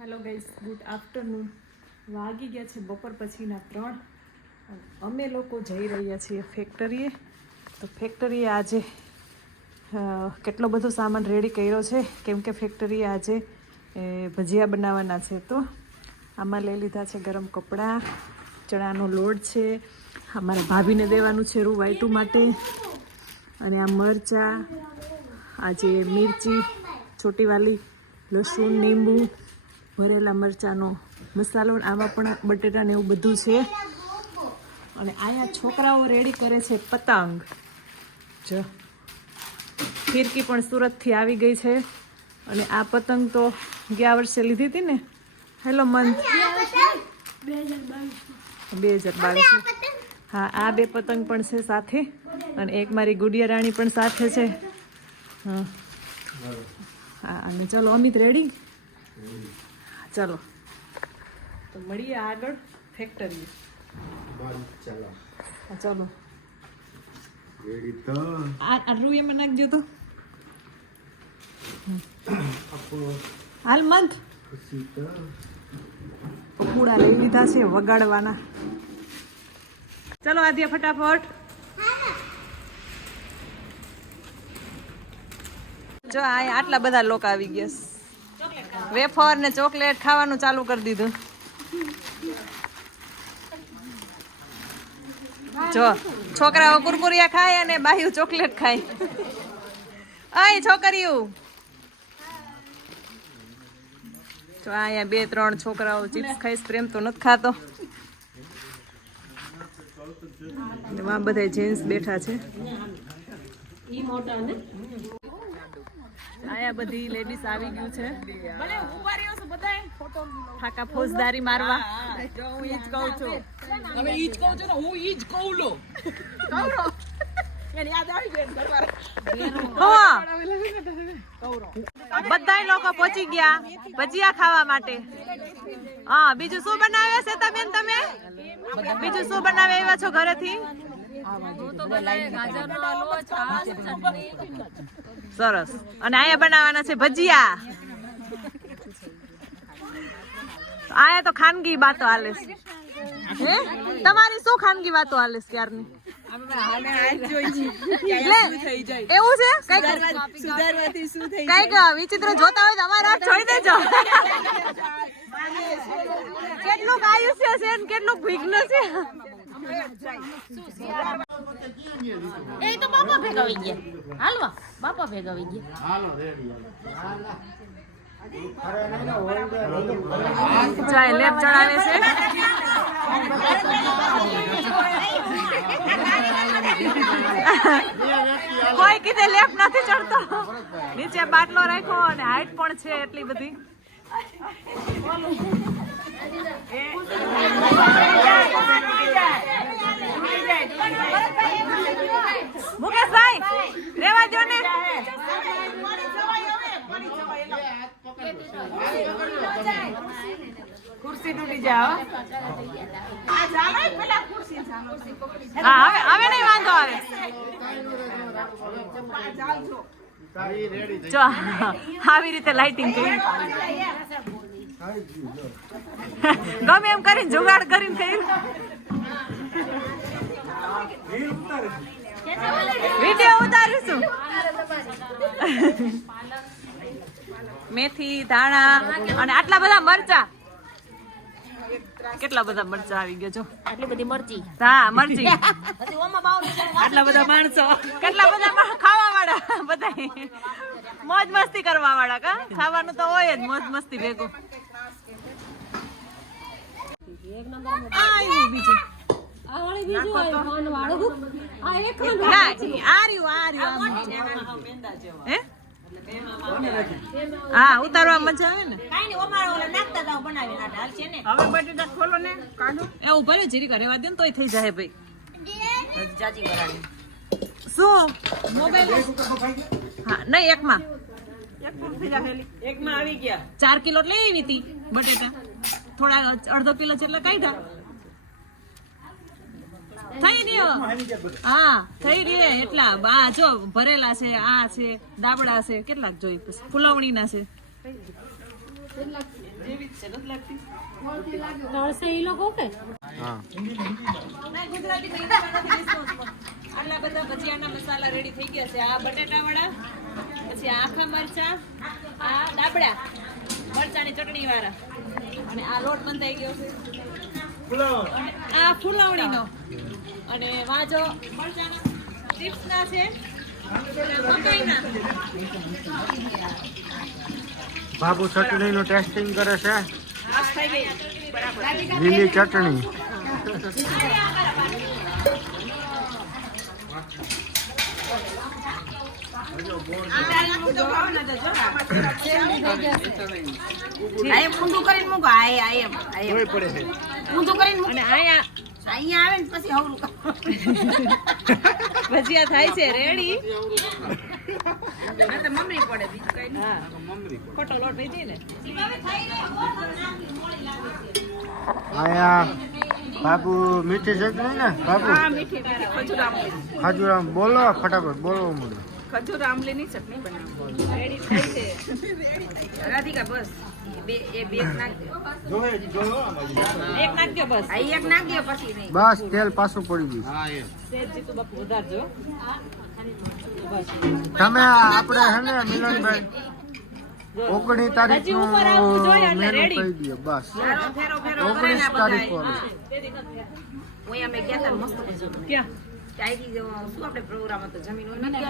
Hello guys, good afternoon. વાગી ગયા છે બપોર પછીના 3. અમે લોકો જઈ રહ્યા છીએ ફેક્ટરીએ. તો ફેક્ટરીએ આજે કેટલો બધો સામાન રેડી કર્યો છે, કેમ કે ફેક્ટરીએ આજે ભજીયા બનાવવાના છે. તો આમાં લઈ લીધા છે ગરમ કપડાં, ચણાનો લોટ છે, અમારા ભાભીને દેવાનું છે રૂ વાઈટું માટે, અને આ મરચાં, આજે મિર્ચી છોટીવાલી, લસણ, લીંબુ, ભરેલા મરચાંનો મસાલો, આમાં પણ બટેટા ને એવું બધું છે. અને અહીંયા છોકરાઓ રેડી કરે છે પતંગ. જો ફિરકી પણ સુરતથી આવી ગઈ છે. અને આ પતંગ તો ગયા વર્ષે લીધી હતી ને. Hello month 2022. હા, આ 2 પતંગ પણ છે સાથે, અને એક મારી ગુડિયા રાણી પણ સાથે છે. હા હા, અને ચલો અમિત રેડી? ચલો તો મળીએ આગળ ફેક્ટરી. ચલો આ રૂ એમાં નાખજો તો. હાલ મંથ પકોડા લઈ લીધા છે વગાડવાના. ચલો આદ્યા ફટાફટ. જો આટલા બધા લોકો આવી ગયા. વેફર ને ચોકલેટ ખાવાનું ચાલુ કરી દીધું. જો છોકરાઓ કુરકુરિયા ખાય અને બાયું ચોકલેટ ખાય. અય છોકરીઓ જો અહીંયા 2-3 છોકરાઓ ચિપ્સ ખાઈશ, પ્રેમ તો નથી ખાતો. એમાં બધા જેન્ટ્સ બેઠા છે. આયા બધી લેડીઝ આવી ગયું છે. ફાકા ફોજદારી મારવા. હું ઈ જ કહું છું. હવે ઈ જ કહું છું ને, હું ઈ જ કહું લો. કૌરો. એને યાદ આવી ગયું ઘરવાળા. બધાય લોકો પહોંચી ગયા ભજીયા ખાવા માટે. હા, બીજું શું બનાવે છે તમે? બીજું શું બનાવે આવ્યા છો ઘરેથી? સરસ. અને અહીંયા બનાવવાના છે ભજીયા. આયા તો ખાનગી વાતો હાલે છે. તમારી શું ખાનગી વાતો હાલે છે ક્યારની? એવું છે કઈક વિચિત્ર જોતા હોય તો અમારા હાથ છોડી દેજો. કેટલું આયુષ્ય છે ને કેટલું વિઘ્ન છે. એ તો બાપા ભેગા આવી ગયા. હાલવા બાપા ભેગા આવી ગયા. ચાય લેપ ચડાવે છે. કોઈ કીધે લેપ નથી ચડતો. નીચે બાટલો રાખ્યો અને હાઈટ પણ છે એટલી બધી. મુકેશભાઈ રેવા દો ને. ખુરશી તૂટી જાવ. હા, હવે નહીં વાંધો આવે. જો આવી રીતે લાઇટિંગ કરી ગમે એમ કરીને જુગાડ કરીને કર્યું. વિડીયો ઉતારીશું. મેથી, ધાણા અને આટલા બધા મરચા. કેટલા બધા મરચા આવી ગયા જો. આટલી બધી મરચી. હા, મરચી. આટલા બધા માણસો, કેટલા બધા ખાવા વાળા, બધા મોજ મસ્તી કરવા વાળા. કા ખાવાનું તો હોય જ, મોજ મસ્તી ભેગું. આવ્યું બીજું. હા, ઉતારવા મજા આવે ને. હવે બટેટા ખોલો ને કાઢો. એવું ભલે જીરી રહેવા દે ને તોય થઈ જાય ભાઈ. શું મોબાઈલ? હા નહીં, એકમાં આવી ગયા 4 કિલો લઈ આવી હતી બટેટા. થોડા અડધો કિલો જેટલા કાઢ્યા. થઈ રહ્યો. હા, થઈ રહે એટલા. આ જો ભરેલા છે, આ છે, દાબડા છે, કેટલાક જોઈ, ફુલવણીના છે. જેવી જ છે નથી લાગતી તળસે ઈ લોકો કે હા ના ગુજરાતી તો ઈંડામાં નથી રિસ્પોન્સ આટલા બધા ભજીયાના મસાલા રેડી થઈ ગયા છે આ બટાટા વડા પછી આખા મરચા આ ડાબડા મરચાની ચટણી વાળા અને આ લોટ બંધાઈ ગયો છે અને આ ફુલાવણીનો અને વાજો મરચાના ચિપ્સના છે મકાઈના બાબુ ચટણી નું ટેસ્ટિંગ કરે છે આ થઈ ગઈ બરાબર લીલી ચટણી ઊંધું કરીને મૂકો ઊંધું કરીને મૂકો અને અહીંયા અહીંયા આવે ને પછી હવરું ભજીયા થાય છે રેડી મમરી પડે બીજું કઈ હા ખોટો લોટ થઈ જાય ને આયા બાબુ મીઠી ચટણી ને બાબુ ખજૂરામ બોલો ફટાફટ બોલો મને ખજૂર આમલીની ચટણી બનાવી રેડી થાય છે રાધિકા બસ બે નાખ દો એક નાખજો બસ આ એક નાખ દે પછી નહીં બસ તેલ પાછું પડી ગયું સેજ જીતું બાપુ વધારજો તમે આપણે હે ને મિલનભાઈ 19 તારીખ હજી ઉપર આવવું જોઈએ એટલે મેનુ ready. કહી દઈએ બસ ફેરો ફેરો 19 તારીખ પર ઓય અમે ગયા તા મસ્ત ભજીયું ક્યાં ચાઈથી શું આપણે પ્રોગ્રામ હતો જમીન હોય ને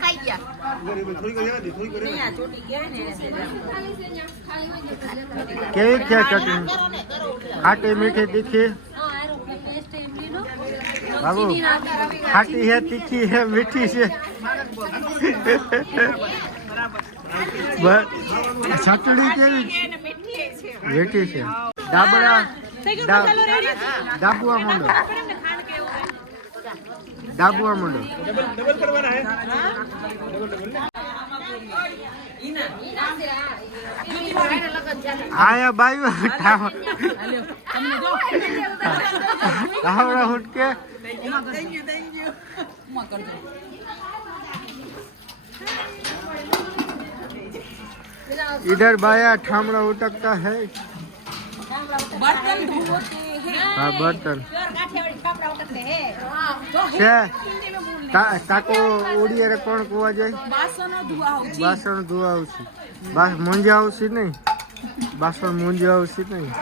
ખાઈ ગયા ચોટી ગયા ને કેવી છે ચટણી ખાટી મીઠી તીખી બાબુ ખાટી છે તીખી છે મીઠી છે ચટણી કેવી મીઠી છે ડાબડા ડાબુઆ માંડો ડાબુઆ માંડો આયા બાયું ડાબડા ઉઠકે इधर बाया ठामड़ा उटकता है બર્તન ધોતે હે हाँ बर्तन કાઠિયાવાડી છે તાકો ઉડીએ રે કોણ કુવા જાય બાસનો ધુઆ હોઉં બાસણ ધોવા આવશે બસ મૂંઝા આવશે નહીં બાસણ મૂંઝા આવશે નહીં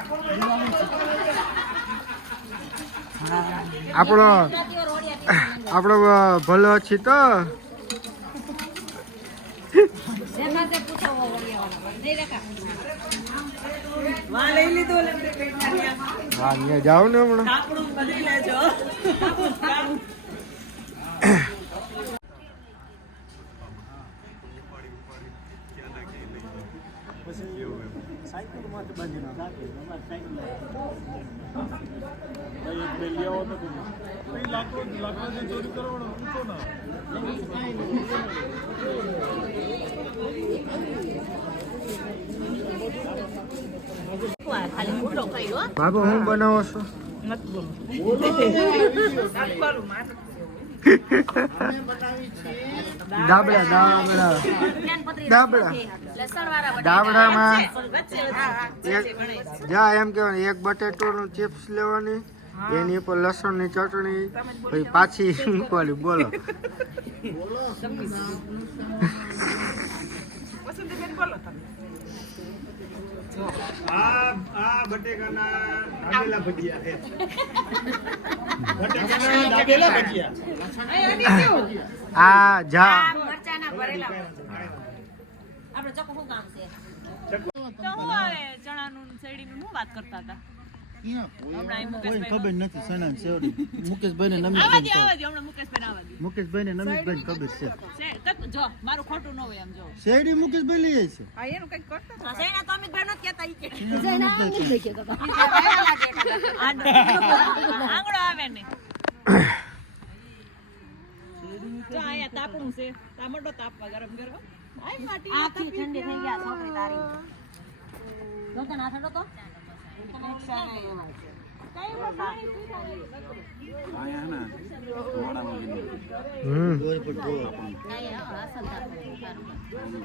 આપણો ભલો છે તો વાં લઈ લીધો હા ત્યાં જાઓ ને હમણાં કાપડું બદલી લેજો બાબુ હું બનાવો છો દાબડા દાબડા દાબડા દાબડામાં જા એમ કહેવાય એક બટેટોનું ચિપ્સ લેવાની એની ઉપર લસણની ચટણી પછી પાછી મૂકવાની બોલો આ બટેકાના દાબેલા ભજીયા છે બટેકાના દાબેલા ભજીયા આ જા મરચાના ભરેલા આપણે ચકુ શું કામ છે તો હું આવે ચણાનું શેરડીનું શું વાત કરતા હતા ખબર નથી સણા સેવડી મુકેશભાઈ ને આવા દે હમણાં મુકેશભાઈ આવા દે મુકેશભાઈ ને નમિતભાઈ ખબર છે જો મારું ખોટું ન હોય એમ જો શેરડી મુકેશભાઈ લઈ છે એનું કઈક કરતા સૈના તો અમિતભાઈ નો કહેતા ઈ કે આંગળો આવે ને જો આયા તાપણું છે ટામેટો તાપવા ગરમ ગરમ આય માટી આખી ઠંડી થઈ ગયા છોકરી તારી તો તને આ ઠંડો તો હમ દોરી પર ધોવો. કાંઈ હા, અસલ તાપ. સારું.